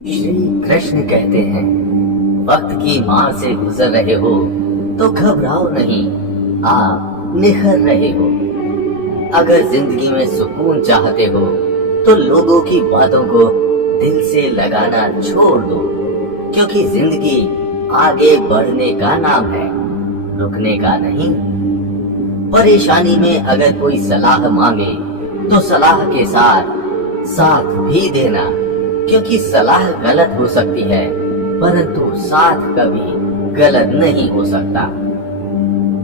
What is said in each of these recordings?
श्री कृष्ण कहते हैं, वक्त की मार से गुजर रहे हो तो घबराओ नहीं, आप निखर रहे हो। अगर जिंदगी में सुकून चाहते हो तो लोगों की बातों को दिल से लगाना छोड़ दो, क्योंकि जिंदगी आगे बढ़ने का नाम है, रुकने का नहीं। परेशानी में अगर कोई सलाह मांगे तो सलाह के साथ साथ भी देना, क्योंकि सलाह गलत हो सकती है परंतु साथ कभी गलत नहीं हो सकता।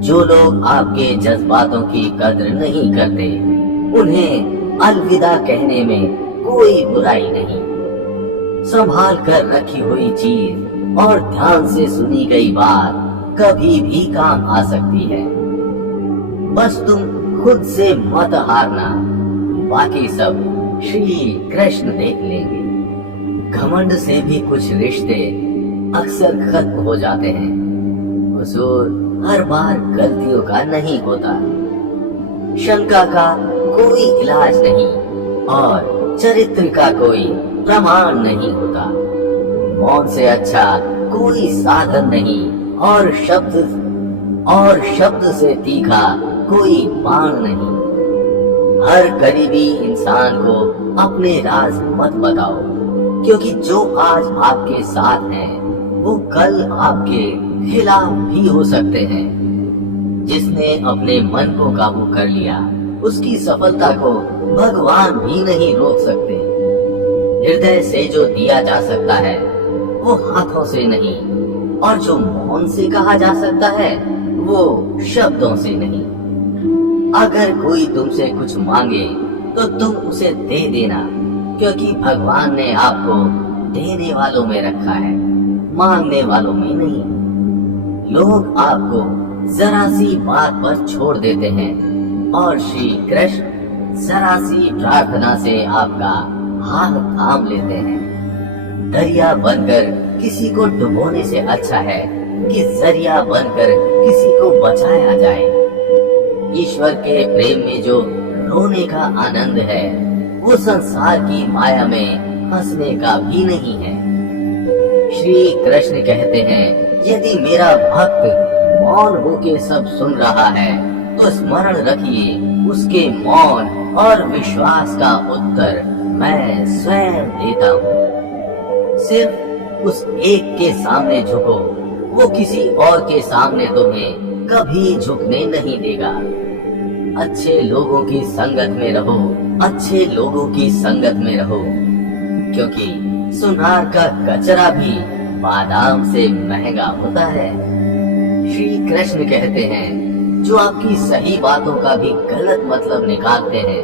जो लोग आपके जज्बातों की कद्र नहीं करते, उन्हें अलविदा कहने में कोई बुराई नहीं। संभाल कर रखी हुई चीज और ध्यान से सुनी गई बात कभी भी काम आ सकती है। बस तुम खुद से मत हारना, बाकी सब श्री कृष्ण देख लेंगे। घमंड से भी कुछ रिश्ते अक्सर खत्म हो जाते हैं। कसूर हर बार गलतियों का नहीं होता, शंका का कोई इलाज नहीं और चरित्र का कोई प्रमाण नहीं होता। मौन से अच्छा कोई साधन नहीं और शब्द से तीखा कोई बाण नहीं। हर करीबी इंसान को अपने राज मत बताओ, क्योंकि जो आज आपके साथ हैं वो कल आपके खिलाफ भी हो सकते हैं। जिसने अपने मन को काबू कर लिया, उसकी सफलता को भगवान भी नहीं रोक सकते। हृदय से जो दिया जा सकता है वो हाथों से नहीं, और जो मौन से कहा जा सकता है वो शब्दों से नहीं। अगर कोई तुमसे कुछ मांगे तो तुम उसे दे देना, क्योंकि भगवान ने आपको देने वालों में रखा है, मांगने वालों में नहीं। लोग आपको जरा सी बात पर छोड़ देते हैं और श्री कृष्ण जरा सी प्रार्थना से आपका हाथ थाम लेते हैं। दरिया बनकर किसी को डुबोने से अच्छा है कि जरिया बनकर किसी को बचाया जाए। ईश्वर के प्रेम में जो रोने का आनंद है वो संसार की माया में हंसने का भी नहीं है। श्री कृष्ण कहते हैं, यदि मेरा भक्त मौन होके सब सुन रहा है तो स्मरण रखिए, उसके मौन और विश्वास का उत्तर मैं स्वयं देता हूँ। सिर्फ उस एक के सामने झुको, वो किसी और के सामने तुम्हें कभी झुकने नहीं देगा। अच्छे लोगों की संगत में रहो, अच्छे लोगों की संगत में रहो, क्योंकि सुनार का कचरा भी बादाम से महंगा होता है। श्री कृष्ण कहते हैं, जो आपकी सही बातों का भी गलत मतलब निकालते हैं,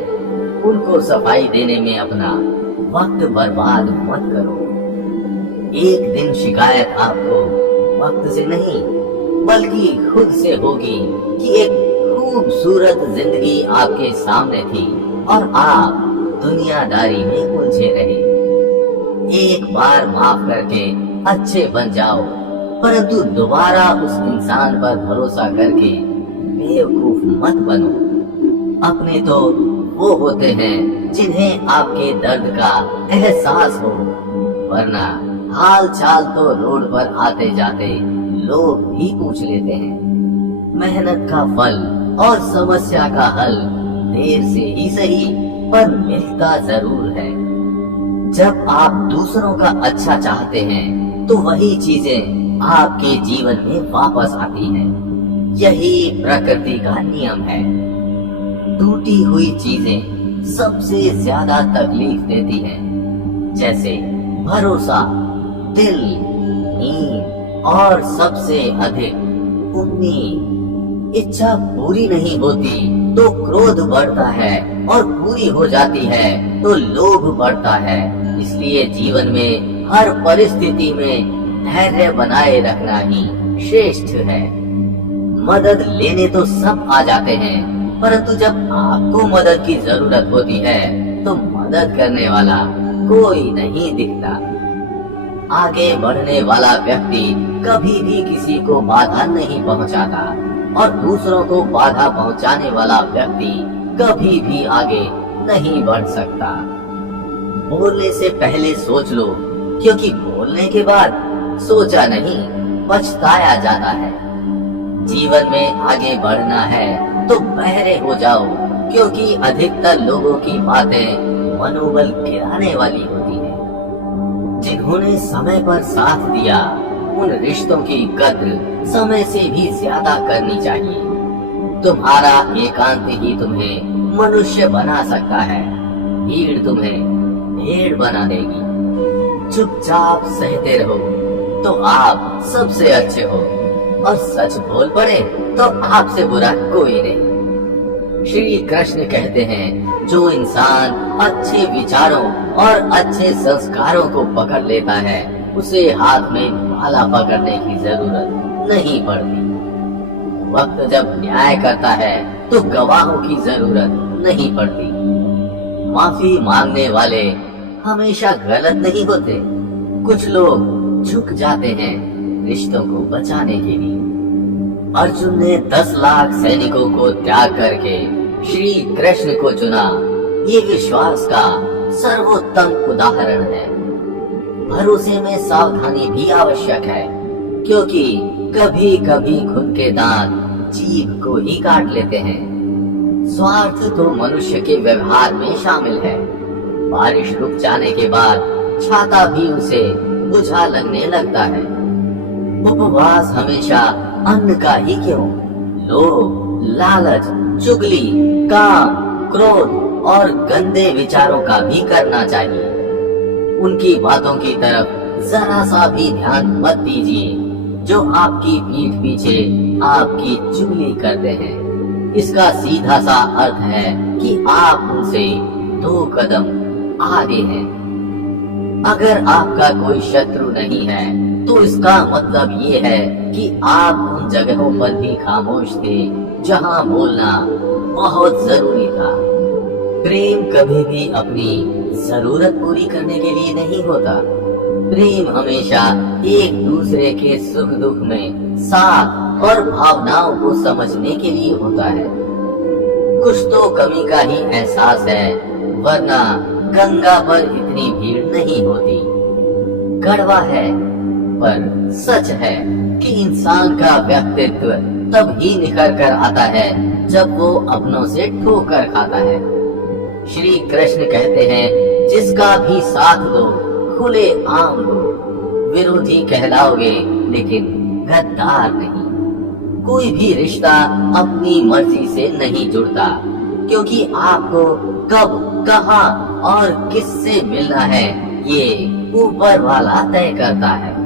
उनको सफाई देने में अपना वक्त बर्बाद मत करो। एक दिन शिकायत आपको वक्त से नहीं बल्कि खुद से होगी कि एक खूबसूरत जिंदगी आपके सामने थी और आप दुनियादारी में उलझे रहे। एक बार माफ करके अच्छे बन जाओ, परंतु दोबारा उस इंसान पर भरोसा करके बेवकूफ मत बनो। अपने तो वो होते हैं जिन्हें आपके दर्द का एहसास हो, वरना हाल चाल तो रोड पर आते जाते लोग भी पूछ लेते हैं। मेहनत का फल और समस्या का हल देर से ही सही पर मिलता जरूर है। जब आप दूसरों का अच्छा चाहते हैं तो वही चीजें आपके जीवन में वापस आती हैं। यही प्रकृति का नियम है। टूटी हुई चीजें सबसे ज्यादा तकलीफ देती हैं, जैसे भरोसा, दिल, नींद और सबसे अधिक उम्मीद। इच्छा पूरी नहीं होती तो क्रोध बढ़ता है और पूरी हो जाती है तो लोभ बढ़ता है। इसलिए जीवन में हर परिस्थिति में धैर्य बनाए रखना ही श्रेष्ठ है। मदद लेने तो सब आ जाते हैं, परंतु जब आपको मदद की जरूरत होती है तो मदद करने वाला कोई नहीं दिखता। आगे बढ़ने वाला व्यक्ति कभी भी किसी को बाधा नहीं पहुंचाता और दूसरों को बाधा पहुंचाने वाला व्यक्ति कभी भी आगे नहीं बढ़ सकता। बोलने से पहले सोच लो क्योंकि बोलने के बाद सोचा नहीं पछताया जाता है। जीवन में आगे बढ़ना है तो बहरे हो जाओ, क्योंकि अधिकतर लोगों की बातें मनोबल गिराने वाली होती है। जिन्होंने समय पर साथ दिया, उन रिश्तों की कद्र समय से भी ज्यादा करनी चाहिए। तुम्हारा एकांत ही तुम्हें मनुष्य बना सकता है, भीड़ तुम्हें भेड़ बना देगी। चुपचाप सहते रहो तो आप सबसे अच्छे हो, और सच बोल पड़े तो आपसे बुरा कोई नहीं। श्री कृष्ण कहते हैं, जो इंसान अच्छे विचारों और अच्छे संस्कारों को पकड़ लेता है, उसे हाथ में भाला पकड़ने की जरूरत नहीं पड़ती। वक्त जब न्याय करता है तो गवाहों की जरूरत नहीं पड़ती। माफी मांगने वाले हमेशा गलत नहीं होते। कुछ लोग झुक जाते हैं रिश्तों को बचाने के लिए। अर्जुन ने 10 लाख सैनिकों को त्याग करके श्री कृष्ण को चुना। ये विश्वास का सर्वोत्तम उदाहरण है। भरोसे में सावधानी भी आवश्यक है, क्योंकि कभी कभी खुद के दांत जीभ को ही काट लेते हैं। स्वार्थ तो मनुष्य के व्यवहार में शामिल है। बारिश रुक जाने के बाद छाता भी उसे बुझा लगने लगता है। उपवास हमेशा अन्न का ही क्यों, लोभ, लालच, चुगली, काम, क्रोध और गंदे विचारों का भी करना चाहिए। उनकी बातों की तरफ जरा सा भी ध्यान मत दीजिए, जो आपकी पीठ पीछे आपकी चुगली करते हैं। इसका सीधा सा अर्थ है कि आप उनसे 2 कदम आगे हैं। अगर आपका कोई शत्रु नहीं है, तो इसका मतलब ये है कि आप उन जगहों पर भी खामोश थे जहां बोलना बहुत जरूरी था। प्रेम कभी भी अपनी जरूरत पूरी करने के लिए नहीं होता। प्रेम हमेशा एक दूसरे के सुख दुख में साथ और भावनाओं को समझने के लिए होता है। कुछ तो कमी का ही एहसास है, वरना गंगा पर इतनी भीड़ नहीं होती। कड़वा है पर सच है कि इंसान का व्यक्तित्व तब ही निखर कर आता है जब वो अपनों से ठोकर खाता है। श्री कृष्ण कहते हैं, जिसका भी साथ दो खुले आम दो। विरोधी कहलाओगे लेकिन गद्दार नहीं। कोई भी रिश्ता अपनी मर्जी से नहीं जुड़ता, क्योंकि आपको कब, कहां और किससे मिलना है ये ऊपर वाला तय करता है।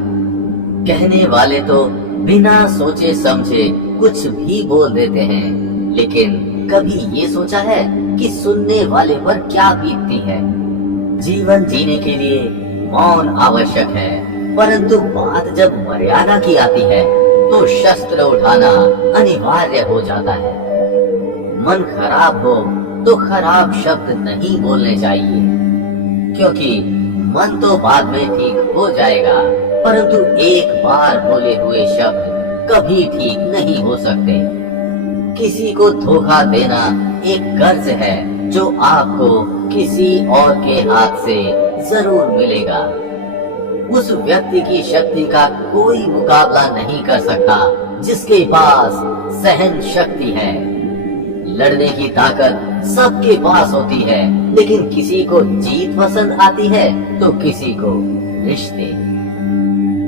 कहने वाले तो बिना सोचे समझे कुछ भी बोल देते हैं, लेकिन कभी ये सोचा है कि सुनने वाले पर क्या बीतती है। जीवन जीने के लिए मौन आवश्यक है, परंतु बात जब मर्यादा की आती है तो शस्त्र उठाना अनिवार्य हो जाता है। मन खराब हो तो खराब शब्द नहीं बोलने चाहिए, क्योंकि मन तो बाद में ठीक हो जाएगा, परंतु एक बार बोले हुए शब्द कभी ठीक नहीं हो सकते। किसी को धोखा देना एक कर्ज है जो आपको किसी और के हाथ से जरूर मिलेगा। उस व्यक्ति की शक्ति का कोई मुकाबला नहीं कर सकता जिसके पास सहन शक्ति है। लड़ने की ताकत सबके पास होती है, लेकिन किसी को जीत पसंद आती है तो किसी को रिश्ते।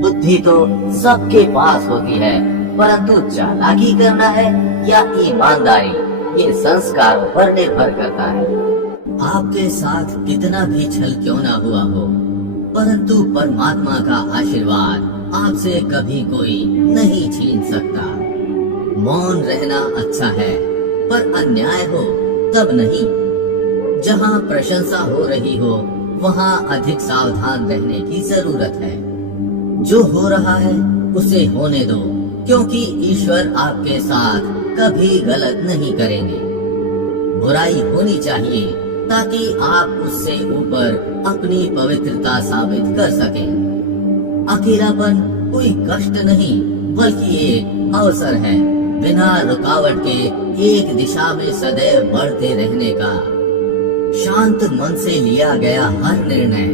बुद्धि तो सबके पास होती है, परंतु चालाकी करना है या ईमानदारी, ये संस्कारों पर निर्भर करता है। आपके साथ कितना भी छल क्यों ना हुआ हो, परंतु परमात्मा का आशीर्वाद आपसे कभी कोई नहीं छीन सकता। मौन रहना अच्छा है, पर अन्याय हो तब नहीं। जहाँ प्रशंसा हो रही हो, वहाँ अधिक सावधान रहने की जरूरत है। जो हो रहा है उसे होने दो, क्योंकि ईश्वर आपके साथ कभी गलत नहीं करेंगे। बुराई होनी चाहिए ताकि आप उससे ऊपर अपनी पवित्रता साबित कर सकें। अकेलापन कोई कष्ट नहीं, बल्कि एक अवसर है बिना रुकावट के एक दिशा में सदैव बढ़ते रहने का। शांत मन से लिया गया हर निर्णय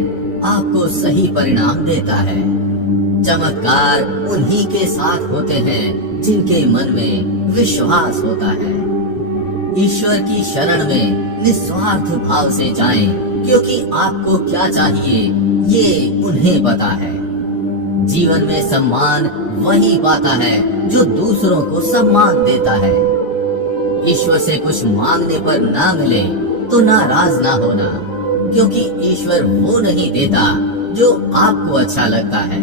आपको सही परिणाम देता है। चमत्कार उन्हीं के साथ होते हैं जिनके मन में विश्वास होता है। ईश्वर की शरण में निस्वार्थ भाव से जाएं, क्योंकि आपको क्या चाहिए ये उन्हें पता है। जीवन में सम्मान वही पाता है जो दूसरों को सम्मान देता है। ईश्वर से कुछ मांगने पर ना मिले तो नाराज ना होना, क्योंकि ईश्वर वो नहीं देता जो आपको अच्छा लगता है,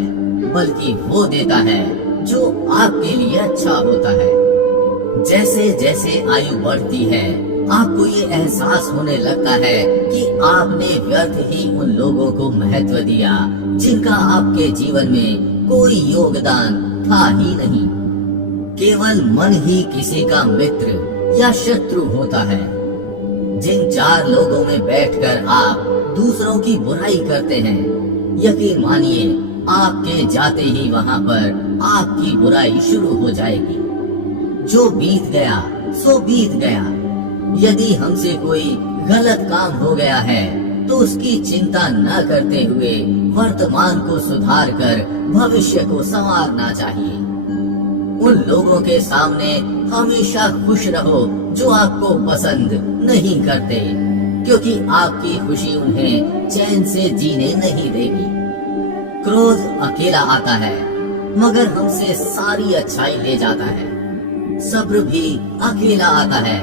बल्कि वो देता है जो आपके लिए अच्छा होता है। जैसे जैसे आयु बढ़ती है, आपको ये एहसास होने लगता है कि आपने व्यर्थ ही उन लोगों को महत्व दिया जिनका आपके जीवन में कोई योगदान था ही नहीं। केवल मन ही किसी का मित्र या शत्रु होता है। जिन 4 लोगों में बैठकर आप दूसरों की बुराई करते हैं, यकीन मानिए आपके जाते ही वहां पर आपकी बुराई शुरू हो जाएगी। जो बीत गया सो बीत गया। यदि हमसे कोई गलत काम हो गया है तो उसकी चिंता न करते हुए वर्तमान को सुधार कर भविष्य को संवारना चाहिए। उन लोगों के सामने हमेशा खुश रहो जो आपको पसंद नहीं करते, क्योंकि आपकी खुशी उन्हें चैन से जीने नहीं देगी। क्रोध अकेला आता है मगर हमसे सारी अच्छाई ले जाता है। सब्र भी अकेला आता है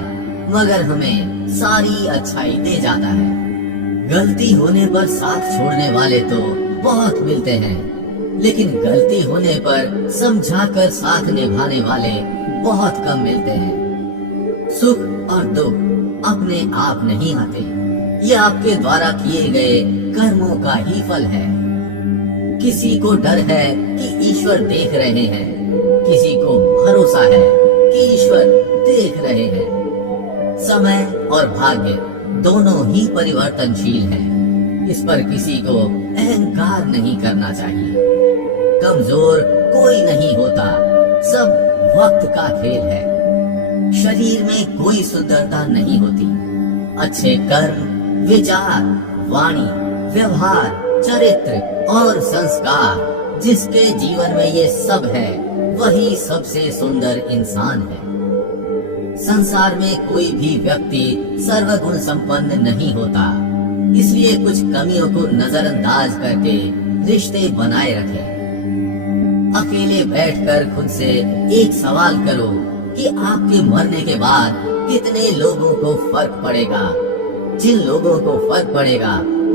मगर हमें सारी अच्छाई दे जाता है। गलती होने पर साथ छोड़ने वाले तो बहुत मिलते हैं, लेकिन गलती होने पर समझाकर साथ निभाने वाले बहुत कम मिलते हैं। सुख और दुख अपने आप नहीं आते, ये आपके द्वारा किए गए कर्मों का ही फल है। किसी को डर है कि ईश्वर देख रहे हैं, किसी को भरोसा है कि ईश्वर देख रहे हैं। समय और भाग्य दोनों ही परिवर्तनशील हैं। इस पर किसी को अहंकार नहीं करना चाहिए। कमजोर कोई नहीं होता, सब वक्त का खेल है। शरीर में कोई सुंदरता नहीं होती। अच्छे कर्म, विचार, वाणी, व्यवहार, चरित्र और संस्कार जिसके जीवन में ये सब है, वही सबसे सुंदर इंसान है। संसार में कोई भी व्यक्ति सर्वगुण संपन्न नहीं होता, इसलिए कुछ कमियों को नजरअंदाज करके रिश्ते बनाए रखें। अकेले बैठकर खुद से एक सवाल करो कि आपके मरने के बाद कितने लोगों को फर्क पड़ेगा। जिन लोगों को फर्क पड़ेगा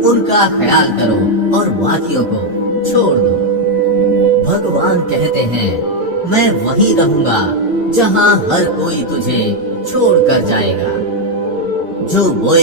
उनका ख्याल करो और बाकियों को छोड़ दो। भगवान कहते हैं, मैं वहीं रहूंगा जहां हर कोई तुझे छोड़कर जाएगा। जो बोए